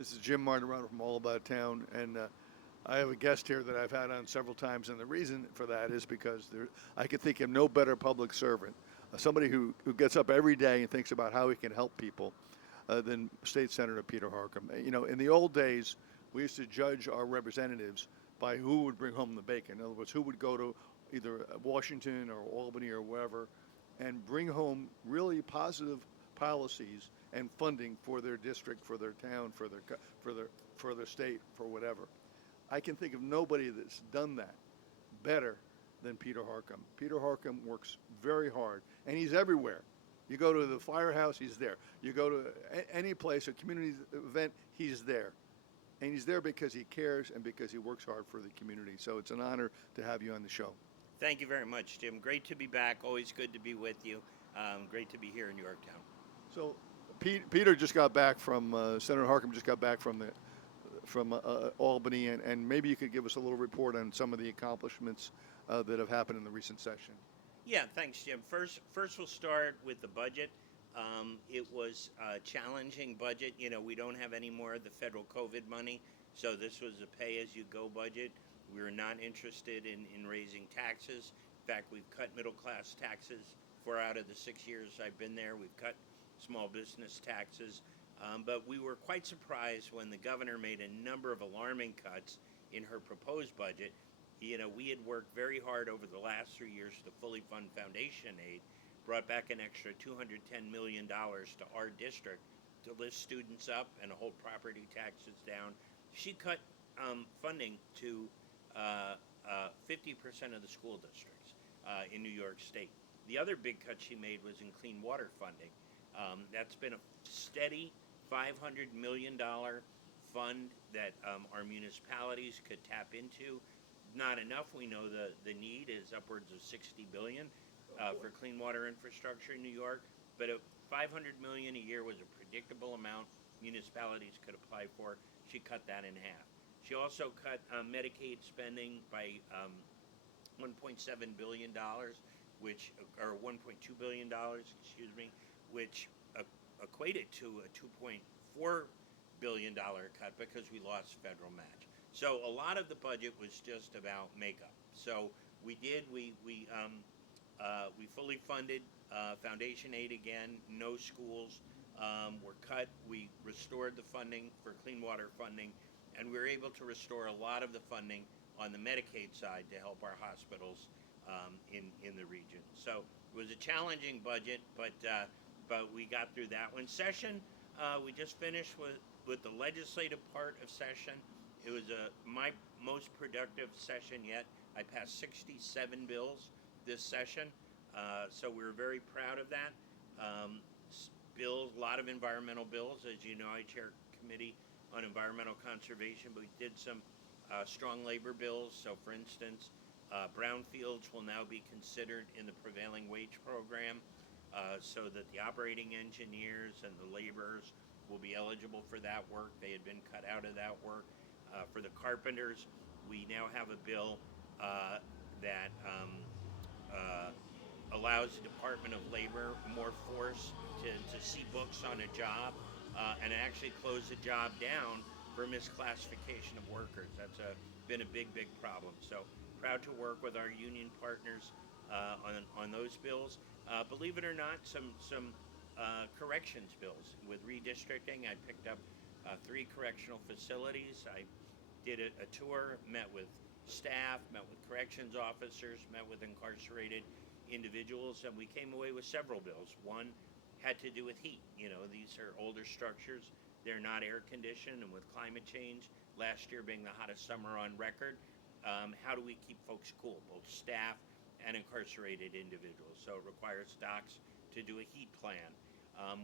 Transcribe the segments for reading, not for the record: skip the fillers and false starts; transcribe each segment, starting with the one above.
This is Jim Martorano from All About Town, and I have a guest here that I've had on several times, and the reason for that is because I could think of no better public servant, somebody who gets up every day and thinks about how he can help people, than State Senator Peter Harckham. In the old days, we used to judge our representatives by who would bring home the bacon. In other words, who would go to either Washington or Albany or wherever and bring home really positive policies and funding for their district, for their town, for their state, for whatever. I can think of nobody that's done that better than Peter Harckham. Peter Harckham works very hard, and he's everywhere. You go to the firehouse, he's there. You go to any place, a community event, he's there. And he's there because he cares and because he works hard for the community. So it's an honor to have you on the show. Thank you very much, Jim. Great to be back. Always good to be with you. Great to be here in Yorktown. So Peter just got back from, Senator Harckham just got back from Albany, and maybe you could give us a little report on some of the accomplishments that have happened in the recent session. Yeah, thanks, Jim. First we'll start with the budget. It was a challenging budget. We don't have any more of the federal COVID money, so this was a pay-as-you-go budget. We were not interested in raising taxes. In fact, we've cut middle-class taxes 4 out of the 6 years I've been there. We've cut small business taxes. But we were quite surprised when the governor made a number of alarming cuts in her proposed budget. We had worked very hard over the last 3 years to fully fund foundation aid, brought back an extra $210 million to our district to lift students up and to hold property taxes down. She cut funding to 50% of the school districts in New York State. The other big cut she made was in clean water funding. That's been a steady $500 million fund that our municipalities could tap into. Not enough. We know the need is upwards of $60 billion for clean water infrastructure in New York, but $500 million a year was a predictable amount municipalities could apply for. She cut that in half. She also cut Medicaid spending by $1.7 billion, or $1.2 billion, excuse me, which equated to a $2.4 billion cut because we lost federal match. So a lot of the budget was just about makeup. So we fully funded foundation aid again. No schools were cut. We restored the funding for clean water funding, and we were able to restore a lot of the funding on the Medicaid side to help our hospitals in the region. So it was a challenging budget, but we got through that one. Session, we just finished with the legislative part of session. It was my most productive session yet. I passed 67 bills this session, so we were very proud of that. Bills, a lot of environmental bills. As you know, I chair committee on environmental conservation, but we did some strong labor bills. So for instance, brownfields will now be considered in the prevailing wage program, so that the operating engineers and the laborers will be eligible for that work. They had been cut out of that work. For the carpenters, we now have a bill that allows the Department of Labor more force to see books on a job and actually close the job down for misclassification of workers. That's been a big problem. So proud to work with our union partners on those bills. Believe it or not, some corrections bills. With redistricting, I picked up 3 correctional facilities. I did a tour, met with staff, met with corrections officers, met with incarcerated individuals, and we came away with several bills. One had to do with heat. These are older structures. They're not air conditioned, and with climate change, last year being the hottest summer on record, how do we keep folks cool, both staff and incarcerated individuals? So it requires docs to do a heat plan.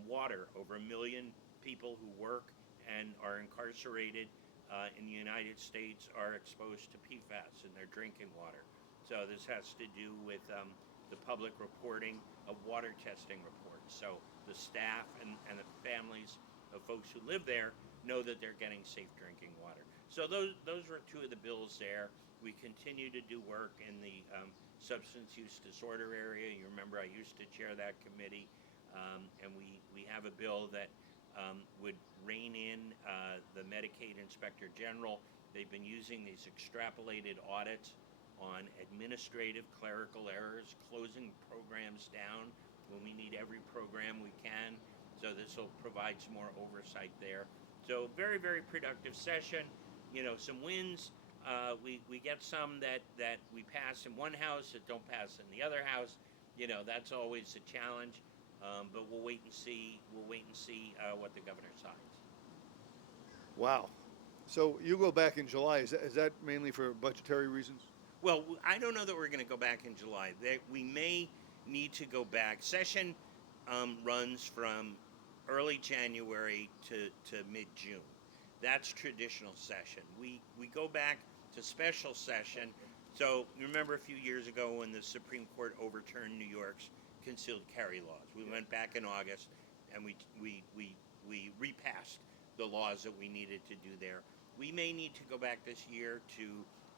Water, over 1 million people who work and are incarcerated in the United States are exposed to PFAS in their drinking water. So this has to do with the public reporting of water testing reports. So the staff and the families of folks who live there know that they're getting safe drinking water. So those were 2 of the bills there. We continue to do work in the substance use disorder area. You remember I used to chair that committee, and we have a bill that would rein in the Medicaid Inspector General. They've been using these extrapolated audits on administrative clerical errors, closing programs down when we need every program we can. So this will provide some more oversight there. So very, very productive session. You know, some wins. We get some that we pass in one house that don't pass in the other house. You know, that's always a challenge. But we'll wait and see. We'll wait and see what the governor signs. Wow. So you go back in July. Is that mainly for budgetary reasons? Well, I don't know that we're going to go back in July. We may need to go back. Session runs from early January to mid-June. That's traditional session. We go back to special session. So remember a few years ago when the Supreme Court overturned New York's concealed carry laws. We went back in August and we repassed the laws that we needed to do there. We may need to go back this year to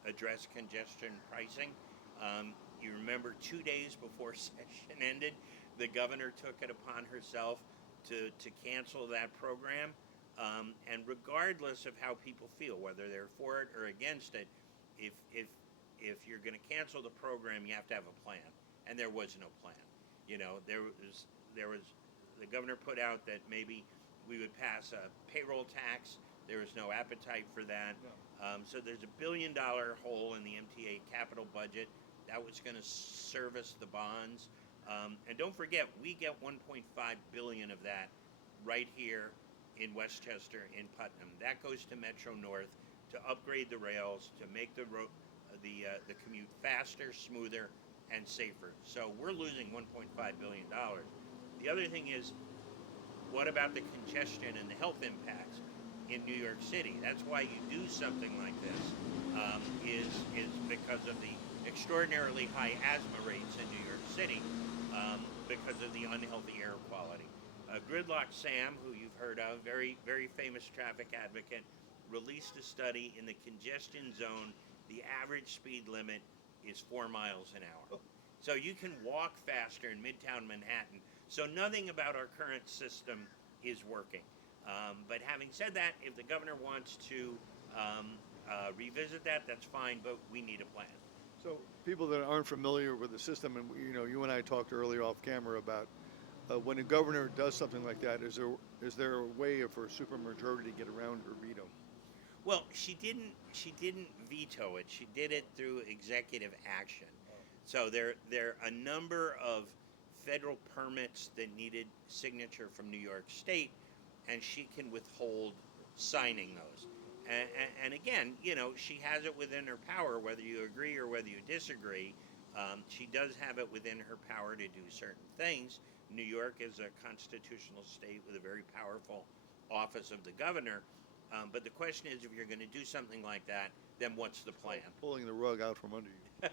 address congestion pricing. You remember 2 days before session ended, the governor took it upon herself to cancel that program. And regardless of how people feel, whether they're for it or against it, if you're going to cancel the program, you have to have a plan. And there was no plan. You know, there was the governor put out that maybe we would pass a payroll tax. There was no appetite for that. No. So there's $1 billion hole in the MTA capital budget that was going to service the bonds. And don't forget, we get 1.5 billion of that right here in Westchester, in Putnam. That goes to Metro North to upgrade the rails, to make the commute faster, smoother, and safer. So we're losing $1.5 billion. The other thing is, what about the congestion and the health impacts in New York City? That's why you do something like this, is because of the extraordinarily high asthma rates in New York City, because of the unhealthy air quality. Gridlock Sam, who you've heard of, very, very famous traffic advocate, released a study in the congestion zone. The average speed limit is 4 miles an hour. So you can walk faster in Midtown Manhattan. So nothing about our current system is working. But having said that, if the governor wants to revisit that, that's fine, but we need a plan. So people that aren't familiar with the system, and you know, you and I talked earlier off camera about when a governor does something like that, is there a way for a supermajority to get around her veto? Well, she didn't veto it. She did it through executive action. So there are a number of federal permits that needed signature from New York State, and she can withhold signing those. And again, you know, she has it within her power, whether you agree or whether you disagree. She does have it within her power to do certain things. New York is a constitutional state with a very powerful office of the governor. But the question is, if you're going to do something like that, then what's the plan? Pulling the rug out from under you.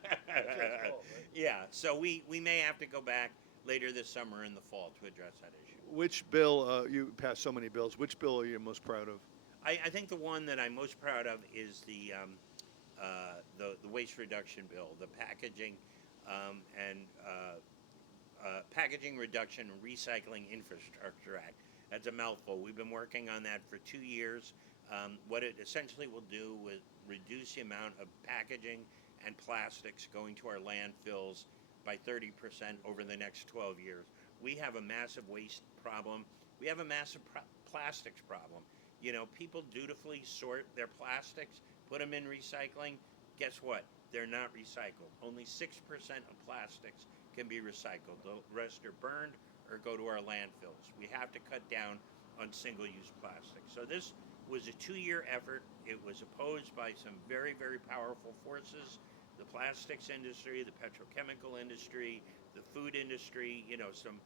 Yeah, so we may have to go back later this summer and the fall to address that issue. Which bill, you passed so many bills, which bill are you most proud of? I think the one that I'm most proud of is the waste reduction bill, the packaging and packaging reduction and recycling infrastructure act. That's a mouthful. We've been working on that for 2 years. What it essentially will do is reduce the amount of packaging and plastics going to our landfills by 30% over the next 12 years. We have a massive waste problem. We have a massive plastics problem. You know, people dutifully sort their plastics, put them in recycling. Guess what? They're not recycled. Only 6% of plastics can be recycled. The rest are burned or go to our landfills. We have to cut down on single-use plastics. So this was a 2-year effort. It was opposed by some very, very powerful forces: the plastics industry, the petrochemical industry, the food industry, you know, some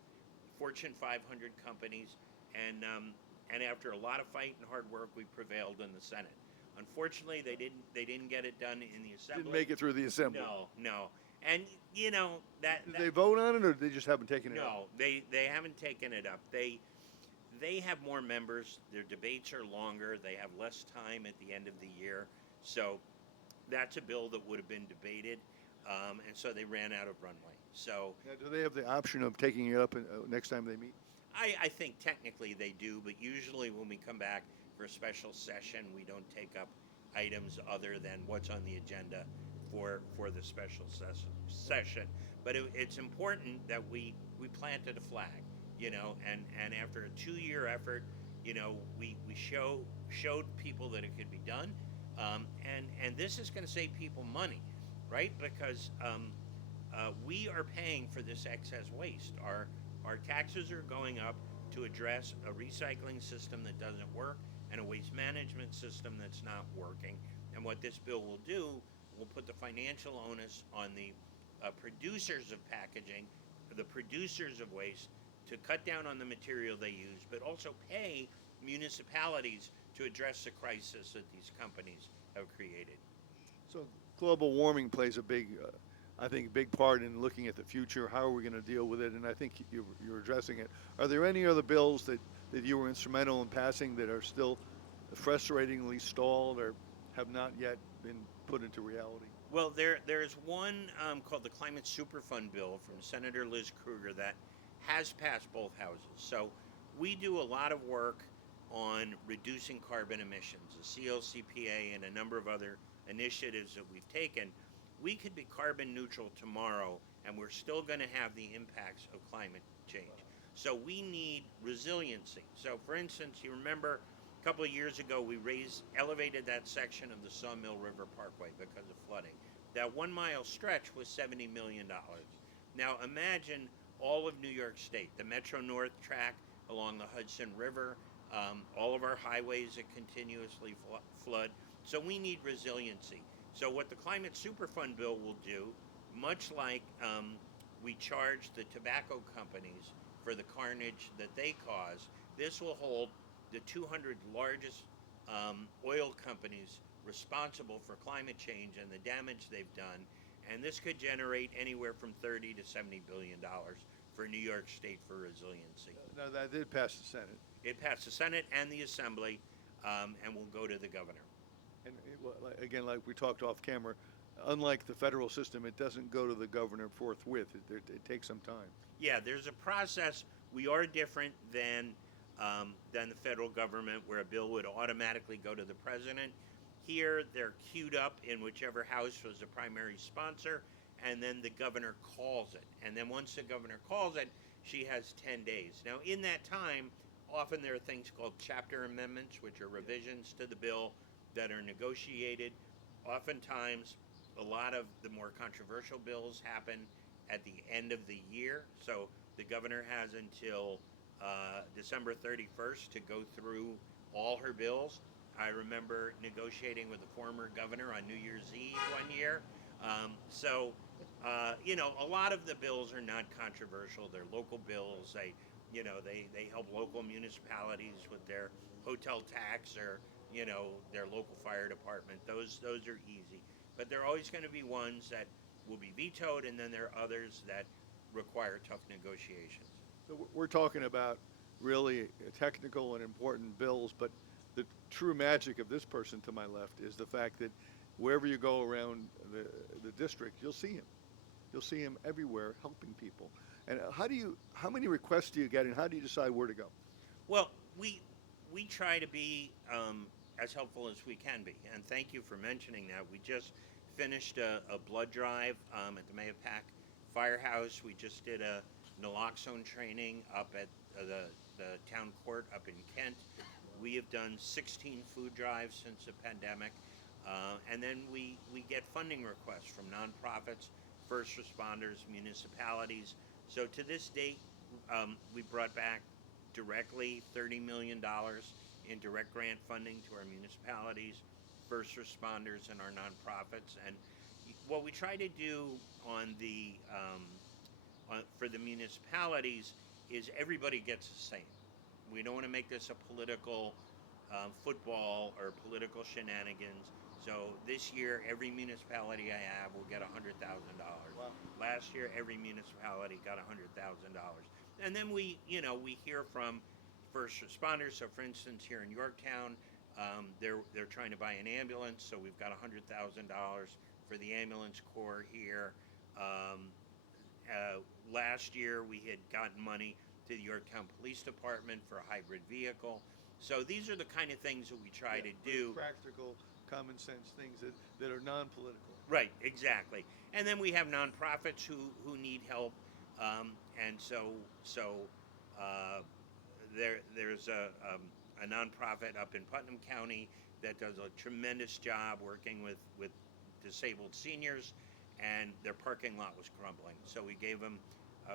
Fortune 500 companies. And after a lot of fight and hard work, we prevailed in the Senate. Unfortunately, they didn't get it done in the Assembly. Didn't make it through the Assembly. No. And you know that. Did they vote on it, or they just haven't taken it up? No, they haven't taken it up. They have more members. Their debates are longer. They have less time at the end of the year. So that's a bill that would have been debated, and so they ran out of runway. So Now, do they have the option of taking it up next time they meet? I think technically they do, but usually when we come back for a special session, we don't take up items other than what's on the agenda for the special session. But it's important that we planted a flag, and after a 2 year effort, we showed people that it could be done, and this is going to save people money, right? Because we are paying for this excess waste. Our taxes are going up to address a recycling system that doesn't work and a waste management system that's not working. And what this bill will do will put the financial onus on the producers of packaging, the producers of waste, to cut down on the material they use, but also pay municipalities to address the crisis that these companies have created. So global warming plays a big, I think, big part in looking at the future. How are we going to deal with it? And I think you're addressing it. Are there any other bills that you were instrumental in passing that are still frustratingly stalled or have not yet been put into reality? Well, there's one called the Climate Superfund bill from Senator Liz Krueger that has passed both houses. So we do a lot of work on reducing carbon emissions, the CLCPA and a number of other initiatives that we've taken. We could be carbon neutral tomorrow, and we're still going to have the impacts of climate change. So we need resiliency. So, for instance, you remember a couple of years ago, we elevated that section of the Sawmill River Parkway because of flooding. That 1 mile stretch was $70 million. Now imagine all of New York State, the Metro North track along the Hudson River, all of our highways that continuously flood. So we need resiliency. So what the Climate Superfund bill will do, much like we charge the tobacco companies for the carnage that they cause, this will hold the 200 largest oil companies responsible for climate change and the damage they've done, and this could generate anywhere from 30 to 70 billion dollars for New York State for resiliency. Now, that did pass the Senate. It passed the Senate and the Assembly, and will go to the governor. And again, like we talked off camera, unlike the federal system, it doesn't go to the governor forthwith. It takes some time. Yeah, there's a process. We are different than the federal government, where a bill would automatically go to the president. Here, they're queued up in whichever house was the primary sponsor, and then the governor calls it. And then once the governor calls it, she has 10 days. Now, in that time, often there are things called chapter amendments, which are revisions to the bill that are negotiated. Oftentimes, a lot of the more controversial bills happen at the end of the year, so the governor has until December 31st to go through all her bills. I remember negotiating with the former governor on New Year's Eve one year. A lot of the bills are not controversial. They're local bills. They help local municipalities with their hotel tax or their local fire department. Those are easy. But there are always going to be ones that will be vetoed, and then there are others that require tough negotiations. So we're talking about really technical and important bills, but the true magic of this person to my left is the fact that wherever you go around the district, you'll see him. You'll see him everywhere helping people. And how many requests do you get, and how do you decide where to go? Well, we try to be as helpful as we can be, and thank you for mentioning that. We just finished a blood drive at the Mahopac Firehouse. We just did a naloxone training up at the town court up in Kent. We have done 16 food drives since the pandemic, and then we get funding requests from nonprofits, first responders, municipalities. So to this date, we brought back directly $30 million in direct grant funding to our municipalities, first responders, and our nonprofits. And what we try to do for the municipalities is everybody gets the same. We don't want to make this a political football or political shenanigans. So this year, every municipality I have will get $100,000. Wow. Last year, every municipality got $100,000. And then we hear from first responders. So, for instance, here in Yorktown, they're trying to buy an ambulance, so we've got $100,000 for the ambulance corps here. Last year, we had gotten money to the Yorktown Police Department for a hybrid vehicle. So these are the kind of things that we try to do. Practical, common sense things that are non-political. Right, exactly. And then we have nonprofits who need help, and so uh, there's a nonprofit up in Putnam County that does a tremendous job working with disabled seniors, and their parking lot was crumbling. So we gave them,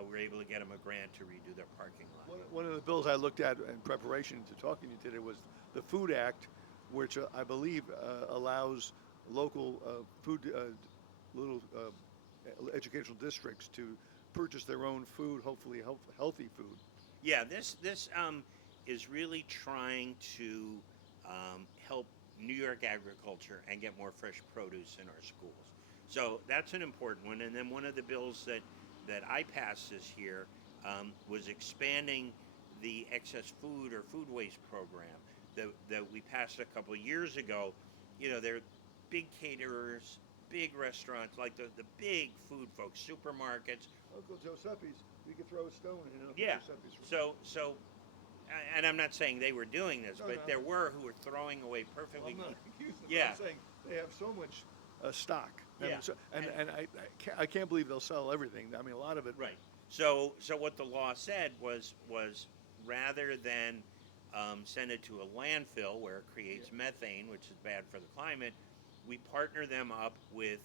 we were able to get them a grant to redo their parking lot. One of the bills I looked at in preparation to talking to you today was the Food Act, which I believe allows local food, little educational districts to purchase their own food, hopefully healthy food. Yeah, this is really trying to help New York agriculture and get more fresh produce in our schools. So that's an important one. And then one of the bills that I passed this year was expanding the excess food or food waste program that we passed a couple of years ago. You know, they're big caterers, big restaurants, like the big food folks, supermarkets. Uncle Giuseppe's, we could throw a stone in Uncle Yeah. Giuseppe's. So, and I'm not saying they were doing this, No, but no. there were who were throwing away perfectly. I'm not accusing them. Yeah. I'm saying they have so much stock. Yeah. And I can't believe they'll sell everything. I mean, a lot of it. Right. So what the law said was rather than send it to a landfill where it creates methane, which is bad for the climate, we partner them up with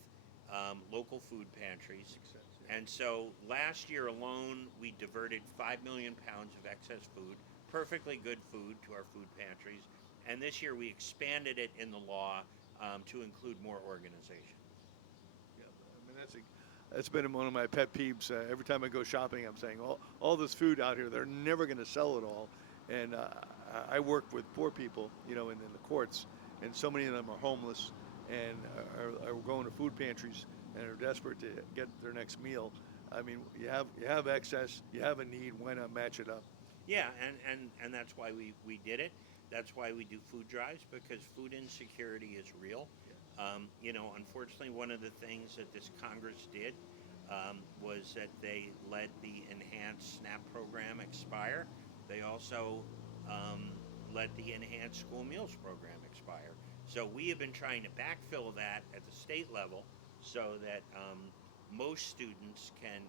local food pantries. Makes sense, yeah. And so last year alone, we diverted 5 million pounds of excess food, perfectly good food, to our food pantries. And this year we expanded it in the law to include more organizations. Yeah, I mean that's been one of my pet peeves. Every time I go shopping, I'm saying all this food out here, they're never going to sell it all. And I work with poor people, in the courts, and so many of them are homeless and are going to food pantries and are desperate to get their next meal. I mean, you have excess, you have a need. Why not match it up? Yeah, and that's why we did it. That's why we do food drives, because food insecurity is real. Unfortunately, one of the things that this Congress did was that they let the enhanced SNAP program expire. They also let the enhanced school meals program expire. So we have been trying to backfill that at the state level so that most students can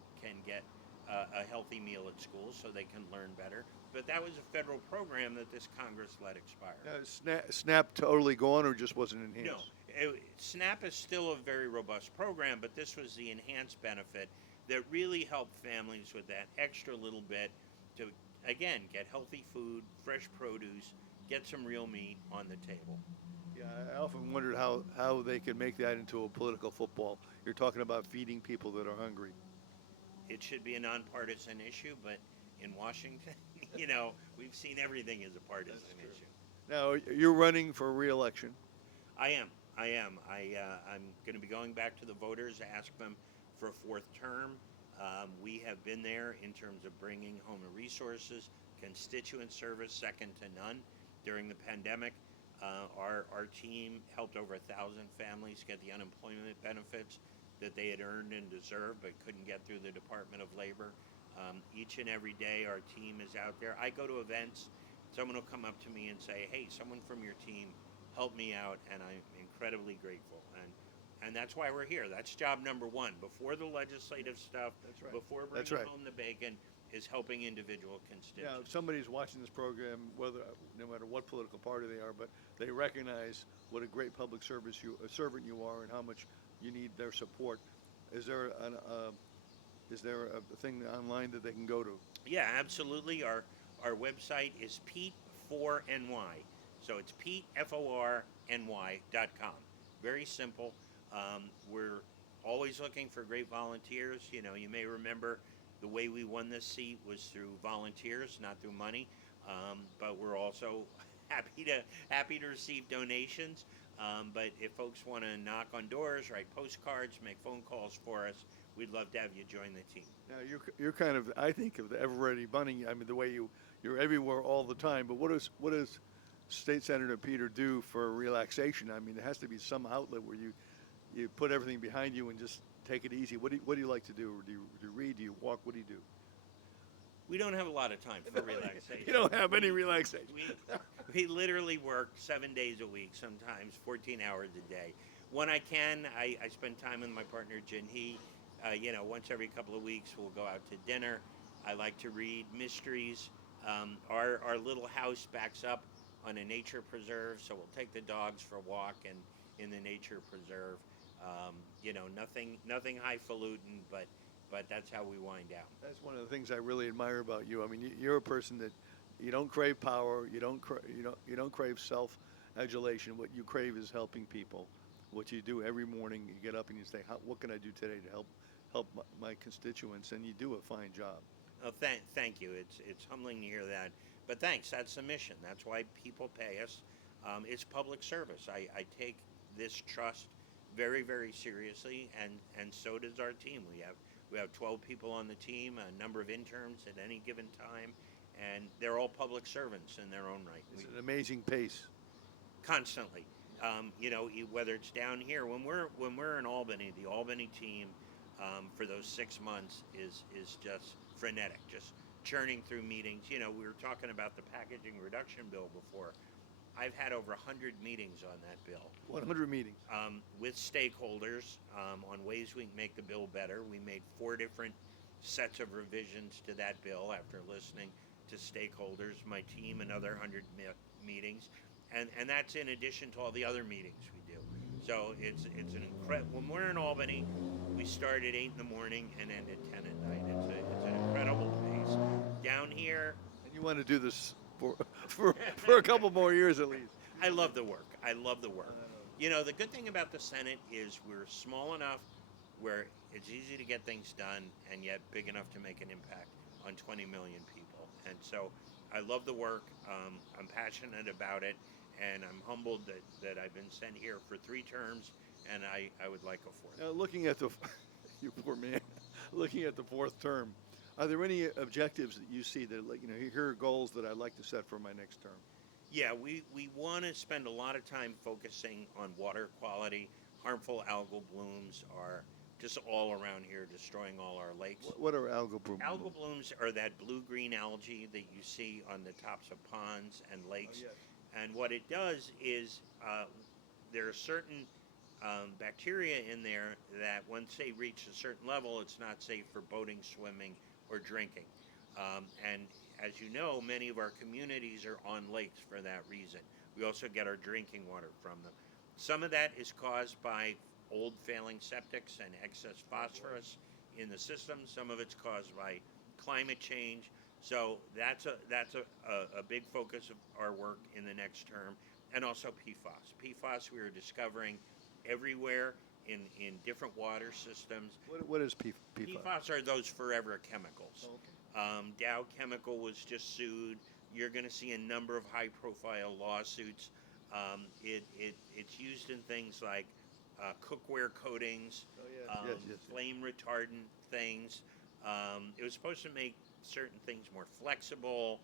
get a healthy meal at school so they can learn better. But that was a federal program that this Congress let expire. Is SNAP totally gone, or just wasn't enhanced? No, SNAP is still a very robust program, but this was the enhanced benefit that really helped families with that extra little bit to, again, get healthy food, fresh produce, get some real meat on the table. Yeah, I often wondered how they could make that into a political football. You're talking about feeding people that are hungry. It should be a nonpartisan issue, but in Washington, we've seen everything as a partisan issue. Now, you're running for re-election. I am. I'm going to be going back to the voters to ask them for a fourth term. We have been there in terms of bringing home resources, constituent service, second to none during the pandemic. Our team helped over 1,000 families get the unemployment benefits that they had earned and deserved but couldn't get through the Department of Labor. Each and every day our team is out there. I go to events, someone will come up to me and say, hey, someone from your team helped me out, and I'm incredibly grateful. And that's why we're here. That's job number one. Before the legislative stuff, That's right. before That's bringing right. home the bacon, is helping individual constituents. Now, if somebody's watching this program, no matter what political party they are, but they recognize what a great public servant you are, and how much you need their support. Is there a thing online that they can go to? Yeah, absolutely. Our website is Pete4NY. So it's PeteForNY.com. Very simple. We're always looking for great volunteers. You may remember the way we won this seat was through volunteers, not through money. But we're also happy to receive donations. But if folks want to knock on doors, write postcards, make phone calls for us, we'd love to have you join the team. Now, you're kind of, I think, of the ever-ready bunny. I mean, the way you're everywhere all the time. But what does State Senator Peter do for relaxation? I mean, there has to be some outlet where you put everything behind you and just take it easy. What do you like to do? Do you read? Do you walk? What do you do? We don't have a lot of time for relaxation. You don't have any relaxation. We literally work 7 days a week, sometimes 14 hours a day. When I can, I spend time with my partner, Jin Hee. Once every couple of weeks, we'll go out to dinner. I like to read mysteries. Our little house backs up on a nature preserve, so we'll take the dogs for a walk and in the nature preserve. Nothing highfalutin, but that's how we wind down. That's one of the things I really admire about you. I mean, you're a person that you don't crave power. You don't crave self-adulation. What you crave is helping people. What you do every morning, you get up and you say, "What can I do today to help my constituents?" And you do a fine job. Oh, thank you. It's humbling to hear that. But thanks. That's the mission. That's why people pay us. It's public service. I take this trust very, very seriously, and so does our team. We have 12 people on the team, a number of interns at any given time, and they're all public servants in their own right. It's an amazing pace. Constantly, whether it's down here when we're in Albany, the Albany team for those 6 months is just frenetic, just churning through meetings. We were talking about the packaging reduction bill before. I've had over 100 meetings on that bill. 100 meetings. With stakeholders on ways we can make the bill better. We made 4 different sets of revisions to that bill after listening to stakeholders, my team, another 100 meetings. And that's in addition to all the other meetings we do. So it's an incredible. When we're in Albany, we start at 8 in the morning and end at 10 at night. It's an incredible pace. Down here, And you want to do this for a couple more years at least. I love the work. The good thing about the Senate is we're small enough where it's easy to get things done and yet big enough to make an impact on 20 million people. And so I love the work. I'm passionate about it, and I'm humbled that I've been sent here for 3 terms, and I would like a 4th. Now, looking at you poor man, looking at the 4th term, are there any objectives that you see that, here are goals that I'd like to set for my next term? Yeah, we want to spend a lot of time focusing on water quality. Harmful algal blooms are just all around here, destroying all our lakes. What are algal blooms? Algal blooms are that blue-green algae that you see on the tops of ponds and lakes. Oh, yes. And what it does is there are certain bacteria in there that once they reach a certain level, it's not safe for boating, swimming, or drinking. And as you know, many of our communities are on lakes for that reason. We also get our drinking water from them. Some of that is caused by old failing septics and excess phosphorus in the system. Some of it's caused by climate change. So that's a big focus of our work in the next term. And also PFAS. PFAS we are discovering everywhere in different water systems. What is PFAS? PFAS are those forever chemicals. Oh, okay. Dow Chemical was just sued. You're going to see a number of high-profile lawsuits. It's used in things like cookware coatings, Oh, yes. flame retardant things. It was supposed to make certain things more flexible.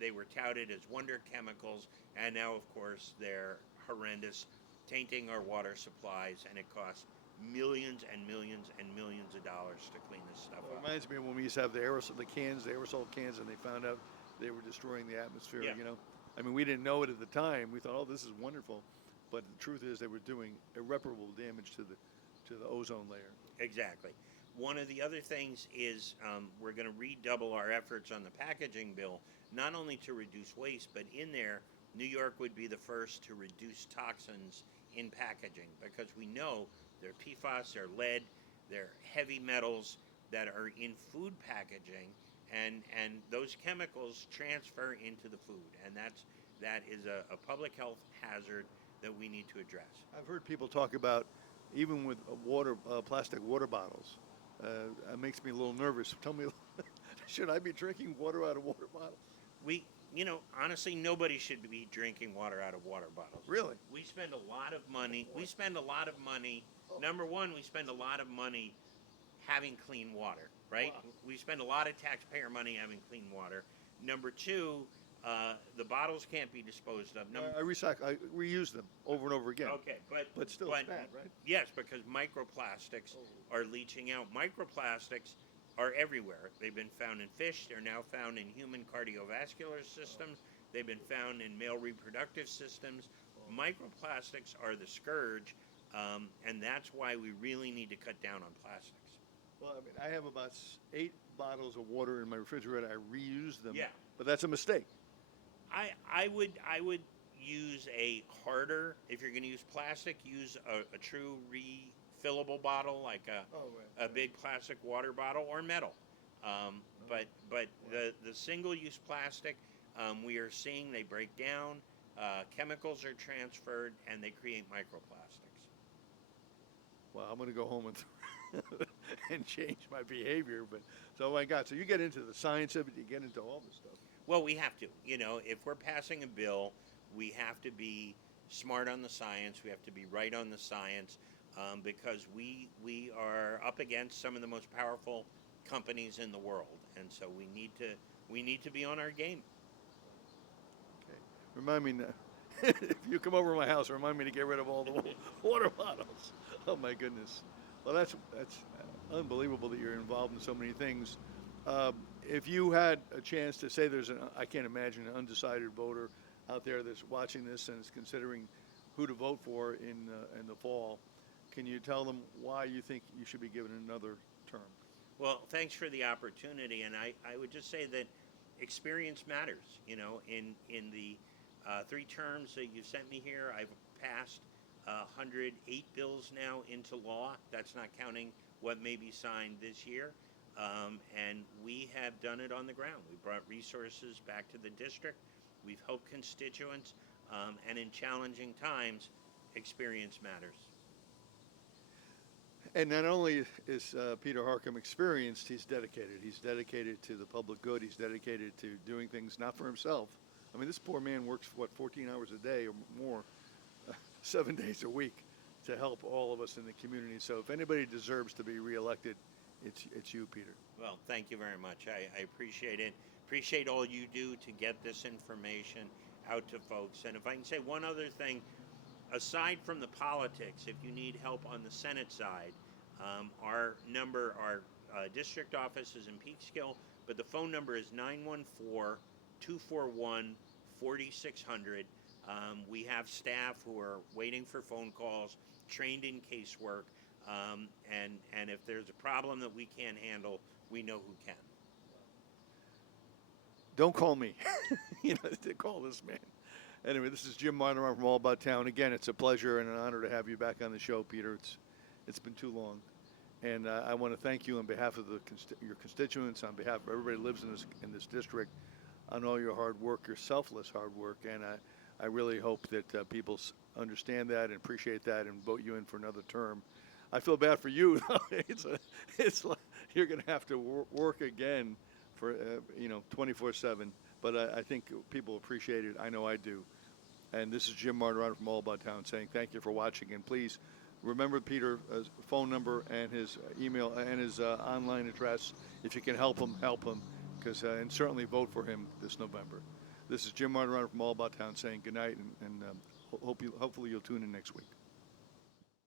They were touted as wonder chemicals, and now, of course, they're horrendous, tainting our water supplies, and it costs millions and millions and millions of dollars to clean this stuff It up. reminds me of when we used to have the aerosol cans, and they found out they were destroying the atmosphere. Yeah. I mean, we didn't know it at the time. We thought, oh, this is wonderful, but the truth is they were doing irreparable damage to the ozone layer. Exactly. One of the other things is we're going to redouble our efforts on the packaging bill, not only to reduce waste, but in there, New York would be the first to reduce toxins in packaging, because we know they're PFAS, they're lead, they're heavy metals that are in food packaging, and those chemicals transfer into the food, and that is a public health hazard that we need to address. I've heard people talk about, even with plastic water bottles, it makes me a little nervous. Tell me, should I be drinking water out of water bottles? Honestly, nobody should be drinking water out of water bottles. Really? We spend a lot of money. Number one, we spend a lot of money having clean water, right? Wow. We spend a lot of taxpayer money having clean water. Number two, the bottles can't be disposed of. I reuse them over and over again. Okay, But still, it's bad, right? Yes, because microplastics are leaching out. Microplastics are everywhere. They've been found in fish. They're now found in human cardiovascular systems. They've been found in male reproductive systems. Microplastics are the scourge, and that's why we really need to cut down on plastics. Well, I mean, I have about 8 bottles of water in my refrigerator. I reuse them. Yeah. But that's a mistake. I would use a harder, if you're going to use plastic, use a true refillable bottle like a big plastic water bottle or metal. But the single-use plastic, we are seeing they break down, chemicals are transferred, and they create microplastics. Well, I'm going to go home and and change my behavior. But so, oh my God, so you get into the science of it, you get into all this stuff. Well, we have to. If we're passing a bill, we have to be smart on the science. We have to be right on the science, because we are up against some of the most powerful companies in the world, and so we need to be on our game. Okay. Remind me if you come over to my house, remind me to get rid of all the water bottles. Oh my goodness. Well, that's unbelievable that you're involved in so many things. If you had a chance to say I can't imagine an undecided voter out there that's watching this and is considering who to vote for in the fall, can you tell them why you think you should be given another term? Well, thanks for the opportunity, and I would just say that experience matters. In the 3 terms that you've sent me here, I've passed 108 bills now into law. That's not counting what may be signed this year. And we have done it on the ground. We brought resources back to the district. We've helped constituents. And in challenging times, experience matters. And not only is Peter Harckham experienced, he's dedicated. He's dedicated to the public good. He's dedicated to doing things not for himself. I mean, this poor man works, 14 hours a day or more, 7 days a week to help all of us in the community. So if anybody deserves to be reelected, it's you, Peter. Well, thank you very much. I appreciate it. Appreciate all you do to get this information out to folks. And if I can say one other thing, aside from the politics, if you need help on the Senate side, our district office is in Peekskill, but the phone number is 914-241-4600. We have staff who are waiting for phone calls, trained in casework, and if there's a problem that we can't handle, we know who can. Don't call me. Call this man. Anyway, this is Jim Martorano from All About Town. Again, it's a pleasure and an honor to have you back on the show, Peter. It's been too long. And I want to thank you on behalf of your constituents, on behalf of everybody who lives in this district, on all your hard work, your selfless hard work. And I really hope that people understand that and appreciate that and vote you in for another term. I feel bad for you. It's like you're going to have to work again for 24/7. But I think people appreciate it. I know I do. And this is Jim Martorano from All About Town saying thank you for watching. And please remember Peter's phone number and his email and his online address. If you can help him, because and certainly vote for him this November. This is Jim Martorano from All About Town saying good night, and hopefully you'll tune in next week.